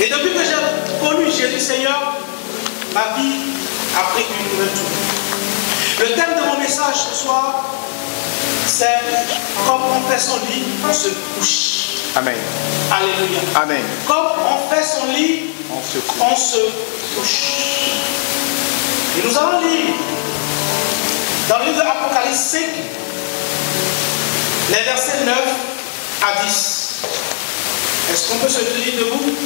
Et depuis que j'ai connu Jésus Seigneur, ma vie a pris une nouvelle tournure. Le thème de mon message ce soir, c'est comme on fait son lit, on se couche. Amen. Alléluia. Amen. Comme on fait son lit, on se couche. Et nous allons lire dans le livre de l'Apocalypse 5, les versets 9 à 10. Est-ce qu'on peut se tenir debout,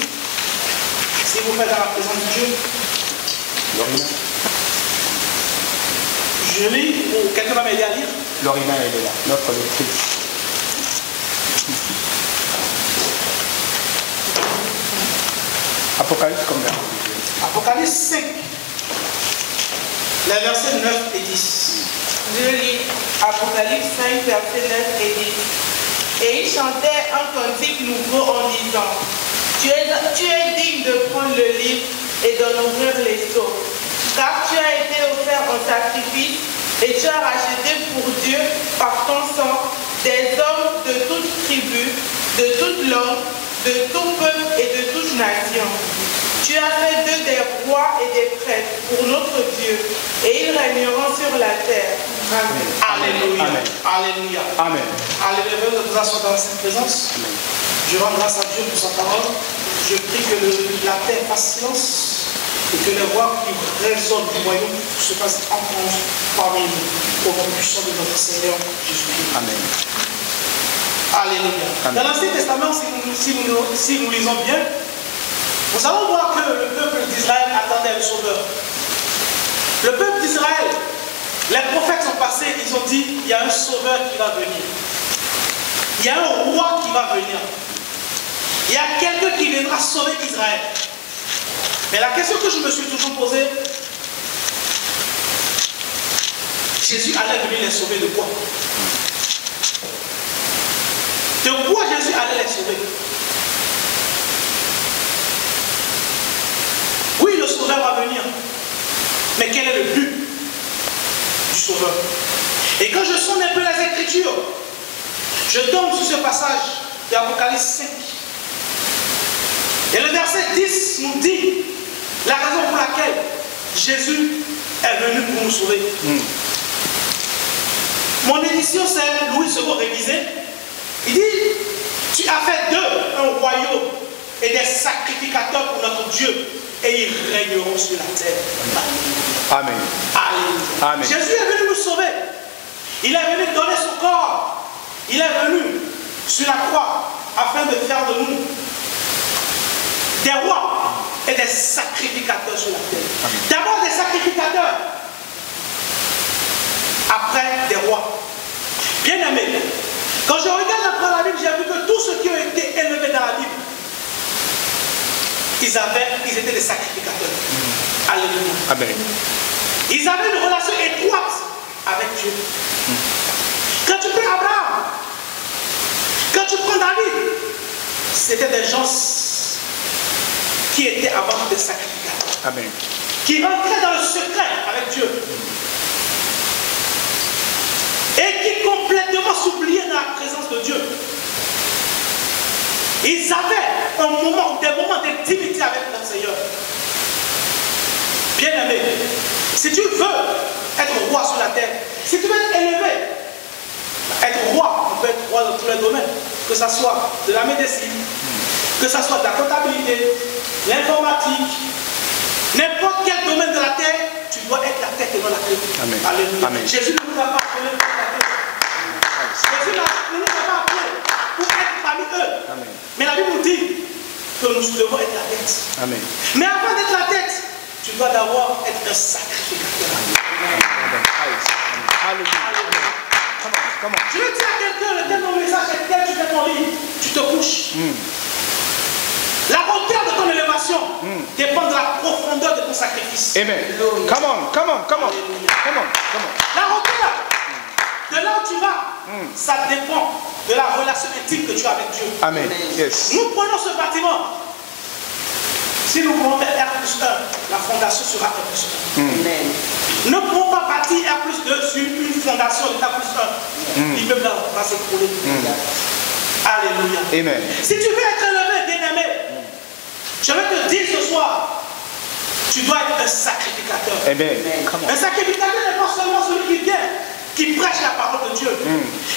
s'il vous plaît, dans la présence de Dieu? Je lis, ou quelqu'un va m'aider à lire? Lorina, elle est là, notre lectrice. Apocalypse combien? Apocalypse 5, les versets 9 et 10. Je lis Apocalypse 5, versets 9 et 10. Et il chantait un cantique nouveau en disant, tu es digne de prendre le livre et d'en ouvrir les sceaux, car tu as été offert en sacrifice et tu as racheté pour Dieu par ton sang des hommes de toute tribu, de toute langue, de tout peuple et de toute nation. Tu as fait d'eux des rois et des prêtres pour notre Dieu, et ils régneront sur la terre. Amen. Alléluia. Amen. Alléluia. Amen. Alléluia. Nous asseoir dans cette présence. Amen. Je rends grâce à Dieu pour sa parole. Je prie que la terre fasse silence et que les voix qui résonnent du royaume se fassent entendre parmi nous au nom puissant de notre Seigneur Jésus-Christ. Amen. Alléluia. Amen. Dans l'Ancien Testament, si nous lisons bien, nous allons voir que le peuple d'Israël attendait le Sauveur. Le peuple d'Israël, les prophètes sont passés, ils ont dit, il y a un Sauveur qui va venir. Il y a un roi qui va venir. Il y a quelqu'un qui viendra sauver Israël. Mais la question que je me suis toujours posée, Jésus allait venir les sauver de quoi? De quoi Jésus allait les sauver? Oui, le Sauveur va venir. Mais quel est le but du Sauveur? Et quand je sonde un peu les Écritures, je tombe sur ce passage de l'Apocalypse 5. Et le verset 10 nous dit la raison pour laquelle Jésus est venu pour nous sauver. Mon édition, c'est Louis II révisé. Il dit, tu as fait d'eux un royaume et des sacrificateurs pour notre Dieu, et ils régneront sur la terre. Amen. Alléluia. Amen. Jésus est venu nous sauver. Il est venu donner son corps. Il est venu sur la croix afin de faire de nous des rois et des sacrificateurs sur la terre. D'abord des sacrificateurs, après des rois. Bien aimé, quand je regarde dans la Bible, j'ai vu que tous ceux qui ont été élevés dans la Bible, ils étaient des sacrificateurs. Alléluia. Amen. Ils avaient une relation étroite avec Dieu. Quand tu prends Abraham, quand tu prends David, c'était des gens qui étaient avant des sacrificateurs. Amen. Qui rentraient dans le secret avec Dieu. Et qui complètement s'oubliaient dans la présence de Dieu. Ils avaient des moments d'intimité avec notre Seigneur. Bien aimé, si tu veux être roi sur la terre, si tu veux être élevé, être roi, on peut être roi dans tous les domaines, que ce soit de la médecine, que ce soit de la comptabilité, l'informatique, n'importe quel domaine de la terre, tu dois être la tête et non la queue. Amen. Alléluia. Amen. Jésus ne nous a pas appelé pour être la tête. Jésus ne nous a pas appelé pour être parmi eux. Amen. Mais la Bible nous dit que nous devons être la tête. Amen. Mais avant d'être la tête, tu dois d'abord être un sacrificateur. Alléluia. Come on. Je veux dire à quelqu'un, le thème de mon message est tel, tu fais ton lit, tu te couches. La hauteur de ton élévation dépend de la profondeur de ton sacrifice. Amen. Come on. La hauteur de là où tu vas, ça dépend de la relation intime que tu as avec Dieu. Amen. Yes. Nous prenons ce bâtiment. Si nous pouvons faire R+1, la fondation sera R+1. Nous ne pouvons pas bâtir R+2 sur une fondation de R+1. L'immeuble va s'écrouler. Alléluia. Amen. Si tu veux être élevé, bien-aimé, Je vais te dire ce soir, tu dois être un sacrificateur. Amen. Un sacrificateur n'est pas seulement celui qui vient, qui prêche la parole de Dieu.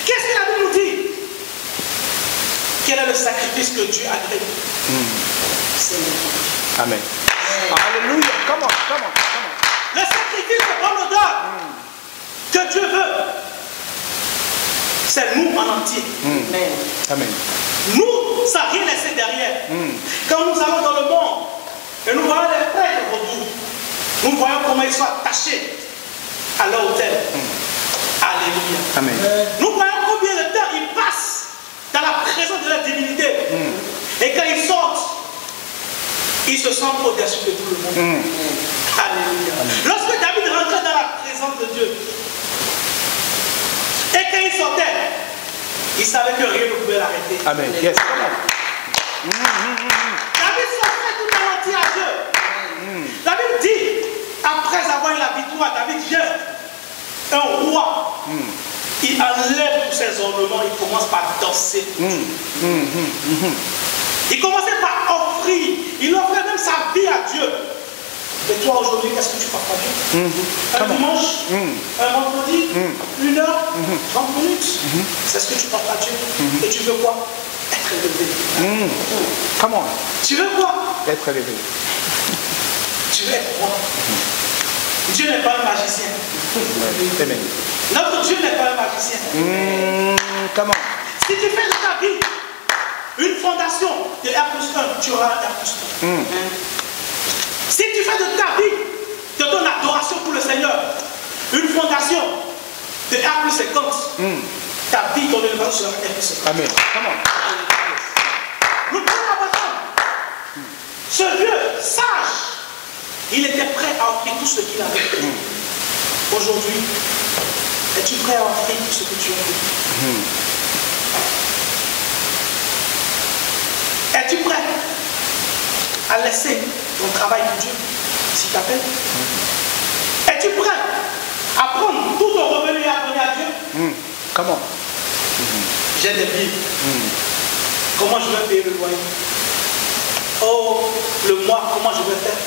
Qu'est-ce que la Bible nous dit? Quel est le sacrifice que Dieu agrée? Amen. Alléluia. Come on. Le sacrifice de bonne odeur que Dieu veut, c'est nous en entier. Amen. Nous, sans rien laisser derrière. Quand nous allons dans le monde et nous voyons les prêtres autour, nous voyons comment ils sont attachés à leur autel. Alléluia. Amen. Nous voyons combien de temps ils passent dans la présence de la divinité. Et quand ils sortent, ils se sentent au-dessus de tout le monde. Alléluia. Lorsque David rentrait dans la présence de Dieu, et quand il sortait, il savait que rien ne pouvait l'arrêter. Amen. Yes, come on. David s'offrait tout en entier à Dieu. David dit, après avoir eu la victoire, David vient, un roi, il enlève tous ses ornements, il commence par danser. Il commençait par offrir, il offrait même sa vie à Dieu. Et toi aujourd'hui, qu'est-ce que tu parles à Dieu? Un dimanche, un vendredi, 1 heure, 30 minutes. C'est ce que tu parles à Dieu. Et tu veux quoi? Être élevé. Come on. Tu veux quoi? Être élevé. Tu veux être quoi? Dieu n'est pas un magicien. Amen. Notre Dieu n'est pas un magicien. Come on. Si tu fais de ta vie une fondation de R+1, tu auras un R+1. Si tu fais de ta vie, de ton adoration pour le Seigneur, une fondation de R+50, ta vie, ton élévation sera R+50. Amen. Come on. Nous prenons Abraham. Ce vieux sage, il était prêt à offrir tout ce qu'il avait. Aujourd'hui, es-tu prêt à offrir tout ce que tu as? Es-tu prêt à laisser ton travail pour Dieu s'il t'appelle? Es-tu prêt à prendre tout ton revenu et à donner à Dieu? Comment? J'ai des billes. Comment je vais payer le loyer? Oh, le mois, comment je vais faire?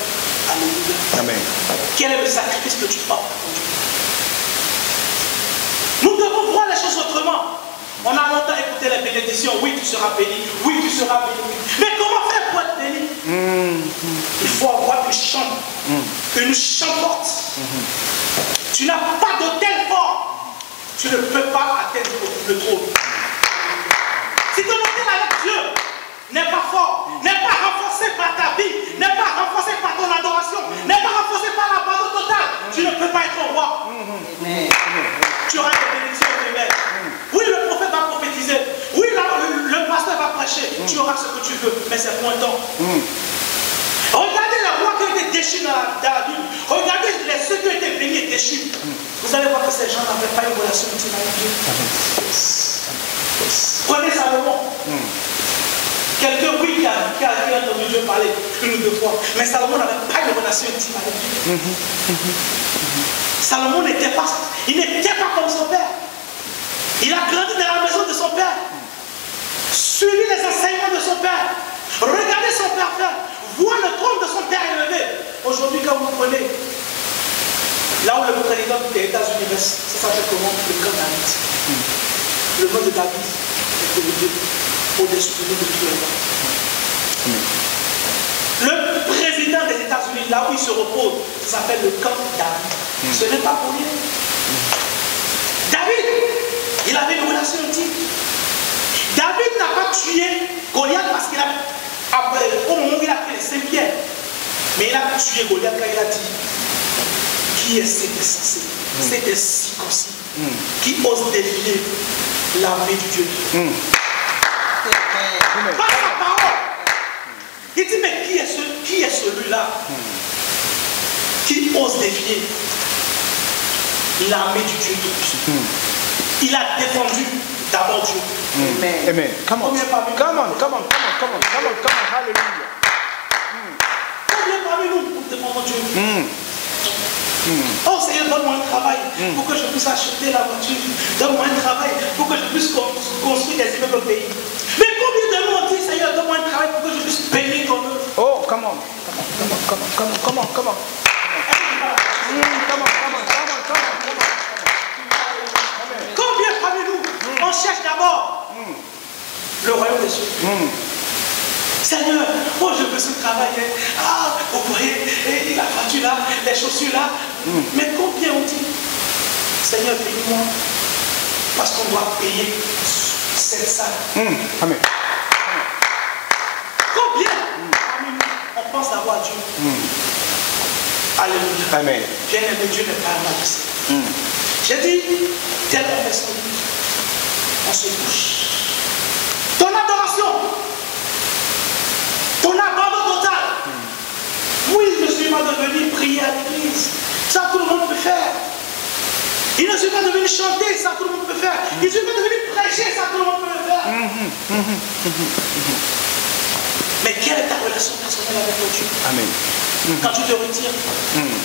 Alléluia. Amen. Quel est le sacrifice que tu portes? Nous devons voir les choses autrement. On a longtemps écouté les bénédictions. Oui, tu seras béni. Oui, tu seras béni. Mais comment faire pour être béni? Il faut avoir une chantorte. Tu n'as pas de tel fort. Tu ne peux pas atteindre le trône. Si ton hôtel avec Dieu n'est pas fort, n'est pas renforcé par ta vie, n'est pas renforcé par ton adoration, n'est pas renforcé par l'abandon total, tu ne peux pas être roi. Tu auras des bénédictions éternelles. Oui, le prophète va prophétiser. Oui, le pasteur va prêcher. Tu auras ce que tu veux, mais c'est pour un temps. Regardez les rois qui ont été déchus dans la Bible. Regardez ceux qui ont été bénis et déchus. Vous allez voir que ces gens n'avaient pas une relation intime avec Dieu. Prenez Salomon. Quelqu'un, oui, qui a entendu Dieu parler une ou deux fois. Mais Salomon n'avait pas une relation intime avec Dieu. Salomon n'était pas comme son père. Il a grandi dans la maison de son père. Suivi les enseignements de son père. Regardez son père faire. Voir le trône de son père élevé. Aujourd'hui, quand vous prenez, là où le président des États-Unis reste, ça s'appelle comment? Le camp David. Le nom de David est élevé au-dessus de tout le monde. Le président des États-Unis, là où il se repose, ça s'appelle le camp David. Ce n'est pas pour rien. David, il avait une relation intime. David n'a pas tué Goliath parce qu'il a, au moment où il a fait les 5 pierres, mais il a tué Goliath quand il a dit qui est cet insensé, cet incirconcis qui ose défier l'armée du Dieu. Par sa parole, il dit mais qui est celui-là qui ose défier l'armée du Dieu tout-puissant? Il a défendu d'abord Dieu. Amen. Come on. Hallelujah. Combien parmi nous pour défendre Dieu? Oh Seigneur, donne-moi un travail pour que je puisse acheter la voiture. Donne-moi un travail pour que je puisse construire des immeubles au pays. Mais combien de nous ont dit Seigneur, donne-moi un travail pour que je puisse bénir ton œuvre? Oh, Come on. Combien parmi nous, on cherche d'abord le royaume des cieux. Seigneur, moi je veux ce travail. Ah, vous voyez, la voiture là, les chaussures là. Mais combien on dit, Seigneur, paye-moi. Parce qu'on doit payer cette salle. Amen. Combien parmi nous, on pense d'avoir Dieu. Alléluia. Amen. Bien aimé, Dieu n'est pas un magicien. J'ai dit, tel qu'on fait son vie, on se couche. Ton adoration, ton abandon total. Oui, je ne suis pas devenu prier à l'église. Ça, tout le monde peut faire. Il ne suis pas devenu chanter, ça, tout le monde peut faire. Il ne suis pas devenu prêcher, ça, tout le monde peut le faire. Mais quelle est ta relation personnelle avec ton Dieu? Amen. Quand tu te retires,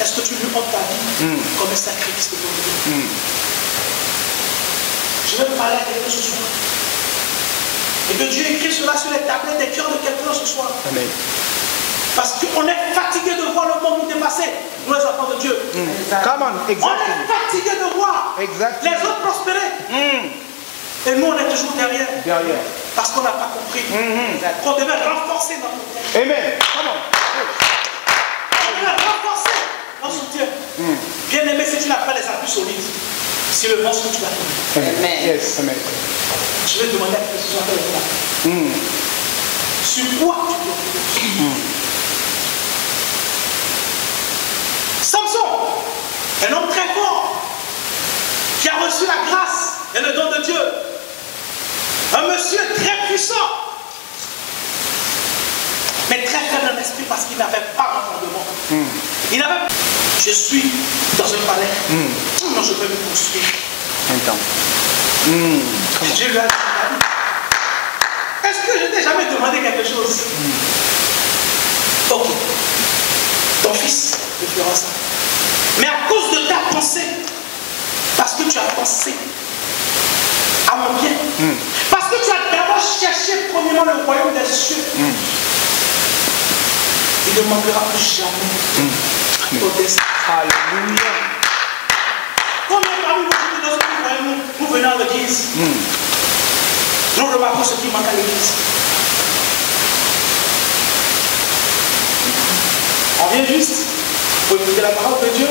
est-ce que tu lui offres ta vie comme un sacrifice de ton Dieu? Je vais parler à quelqu'un ce soir. Et que Dieu écrit cela sur les tablettes des cœurs de quelqu'un ce soir. Amen. Parce qu'on est fatigué de voir le monde nous dépasser, nous les enfants de Dieu. Come on, exactly. On est fatigué de voir les autres prospérer. Et nous, on est toujours derrière. Parce qu'on n'a pas compris qu'on devait renforcer notre soutien. Amen. Come on. On devait renforcer notre soutien. Bien aimé, si tu n'as pas les appuis solides, c'est le vent que tu vas tomber. Amen. Yes, amen. Je vais demander à ce que ce soit là. Sur quoi tu dois tomber? Samson, un homme très fort, qui a reçu la grâce et le don de Dieu. Un monsieur très puissant, mais très faible en esprit parce qu'il n'avait pas d'entendement. Il n'avait. Je suis dans un palais. Non, je veux me construire. Dieu lui a dit, est-ce que je t'ai jamais demandé quelque chose? Ok. Ton fils te fera ça. Mais à cause de ta pensée, parce que tu as pensé à mon bien, parce que tu as d'abord cherché premièrement le royaume des cieux, il ne manquera plus jamais au destin. Alléluia. Combien parmi nous venons à l'église, nous remarquons ce qui manque à l'église. On vient juste pour écouter la parole de Dieu.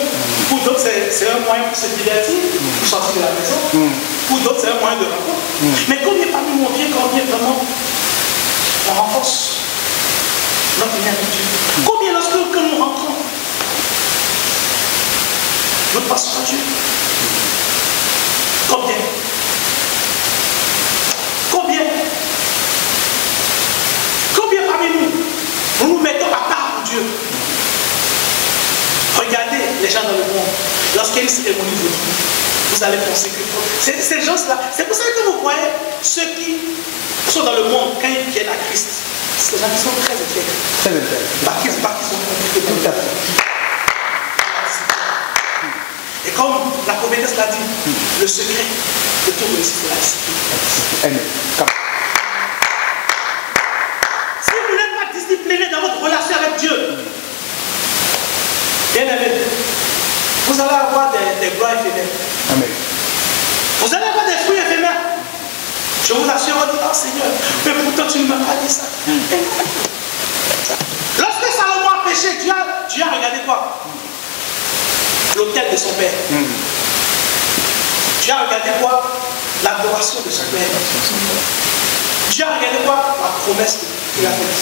Pour d'autres, c'est un moyen pour se divertir, pour sortir de la maison. Pour d'autres, c'est un moyen de rencontre. Mais combien parmi nous on vient quand on vient vraiment, on renforce notre lien avec Dieu. Combien lorsque nous rentrons, nous passons à Dieu. Combien? Combien? Combien parmi nous nous mettons à part pour Dieu? Regardez les gens dans le monde. Lorsqu'il y a une cérémonie de Dieu, vous allez penser que ces gens-là, c'est pour ça que vous voyez ceux qui sont dans le monde quand ils viennent à Christ. C'est des gens qui sont très intègres. Très intègres. Parce qu'ils sont compliqués tout à fait. Et comme la prophétesse l'a dit, le secret de tout réussite, c'est la discipline. Amen. Si vous n'êtes pas discipliné dans votre relation avec Dieu, bien aimé, vous allez avoir des gloires éphémères. Amen. Vous allez avoir des fruits éphémères. Je vous assure, on dit, oh Seigneur, mais pourtant tu ne m'as pas dit ça. Lorsque Salomon a péché, Dieu a regardé quoi? L'autel de son père. Dieu a regardé quoi? L'adoration de son père. Dieu a regardé quoi? La promesse qu'il a faite.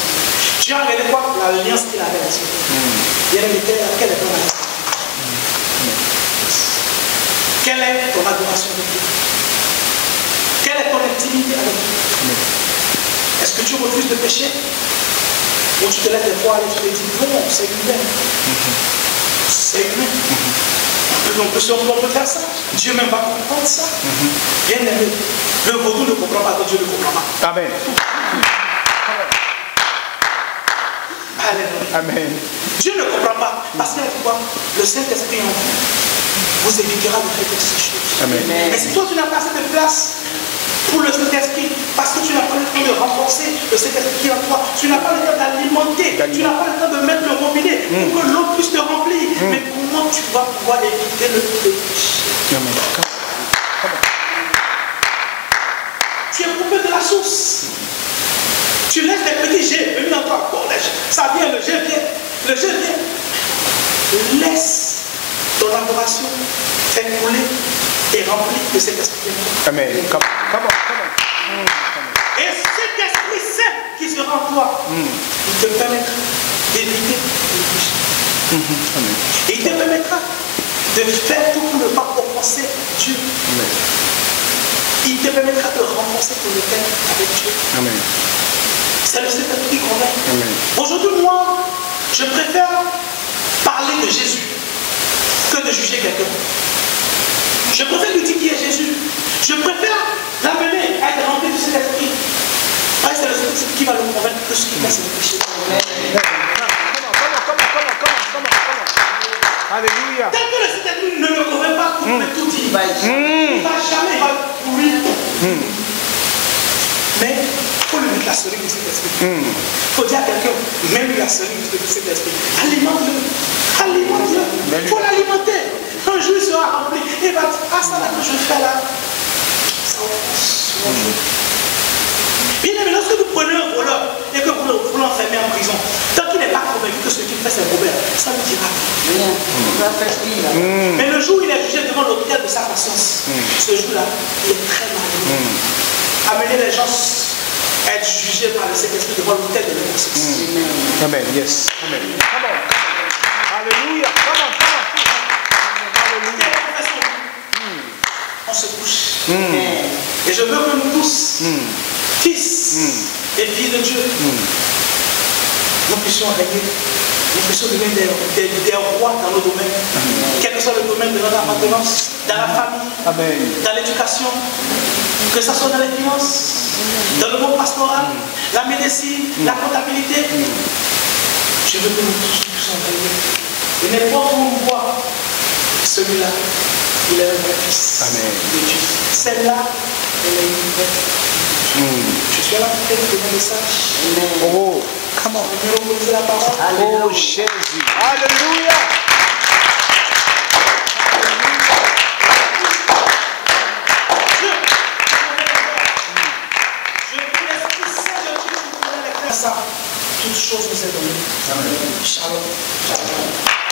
Dieu a regardé quoi? L'alliance qu'il avait avec son père. Bien aimé, quelle est ton alliance? Quelle est ton adoration de Dieu? Quelle est ton intimité avec Dieu? Est-ce que tu refuses de pécher? Ou tu te lèves des fois et tu te dis non, c'est humain. C'est humain. On peut faire ça. Dieu même va comprendre ça. Bien aimé. Le vaudou ne comprend pas, Dieu ne comprend pas. Amen. Alléluia. Amen. Dieu ne comprend pas. Parce qu'il a dit quoi? Le Saint-Esprit en vous évitera de faire toutes ces choses. Amen. Mais si toi tu n'as pas assez de place pour le Saint-Esprit, parce que tu n'as pas le temps de renforcer le Saint-Esprit qui est en toi, tu n'as pas le temps d'alimenter alimenter. Tu n'as pas le temps de mettre le robinet pour que l'eau puisse te remplir. Mais comment tu vas pouvoir éviter le péché? Tu es coupé de la source. Tu laisses les petits jets venir dans toi. Bon, ça vient, le jet vient. Le jet vient. Laisse ton adoration faire couler et remplir de cet esprit. Amen. Come on. Et cet esprit saint qui sera en toi, il te permettra d'éviter le péché. Et il te permettra de faire tout pour ne pas offenser Dieu. Amen. Il te permettra de renforcer ton lien avec Dieu. Amen. C'est le Saint-Esprit qui convainc. Amen. Aujourd'hui, moi, je préfère parler de Jésus que de juger quelqu'un. Je préfère lui dire qui est Jésus. Je préfère l'amener à être rempli de cet esprit. Parce que c'est le Saint-Esprit qui va le convaincre que ce qu'il fait, c'est le péché. Alléluia. Tant que le Saint-Esprit ne le convainc pas, vous pouvez tout dire. Il ne va jamais pourrir. Mais il faut lui mettre la seringue du Saint-Esprit. Il faut dire à quelqu'un, mets-lui la seringue du Saint-Esprit. Alimente-le. Alimente-le. Il faut l'alimenter. Un jour, il sera rempli. Et il va dire, ah, ça là que je fais là, ça offense mon Dieu. Bien aimé, lorsque vous prenez un voleur et que vous l'enfermez en prison, tant qu'il n'est pas convaincu que ce qu'il fait c'est Robert, ça ne dira rien. Mais le jour où il est jugé devant l'autel de sa patience, ce jour-là, il est très malheureux. Amener les gens à être jugés par le Saint-Esprit devant l'autel de l'innocence. Amen. Yes. Amen. Come on. Alléluia. Come on. On se couche. Et je veux que nous tous, fils et filles de Dieu, nous puissions régner, nous puissions devenir des rois dans nos domaines, quel que soit le domaine de notre appartenance, dans la famille, dans l'éducation, que ce soit dans les finances, dans le monde pastoral, la médecine, la comptabilité. Je veux que nous tous puissions régner. Et n'importe où on voit celui-là, il est un vrai fils de Dieu. Celle-là, elle est une vraie fille. Je suis là pour te donner un message. Oh, come on. Je vais vous la parole. Oh, Jésus. Alléluia. Je prie l'Esprit Saint de Dieu pour donner les grâces à toutes choses nous est données. Shalom. Shalom.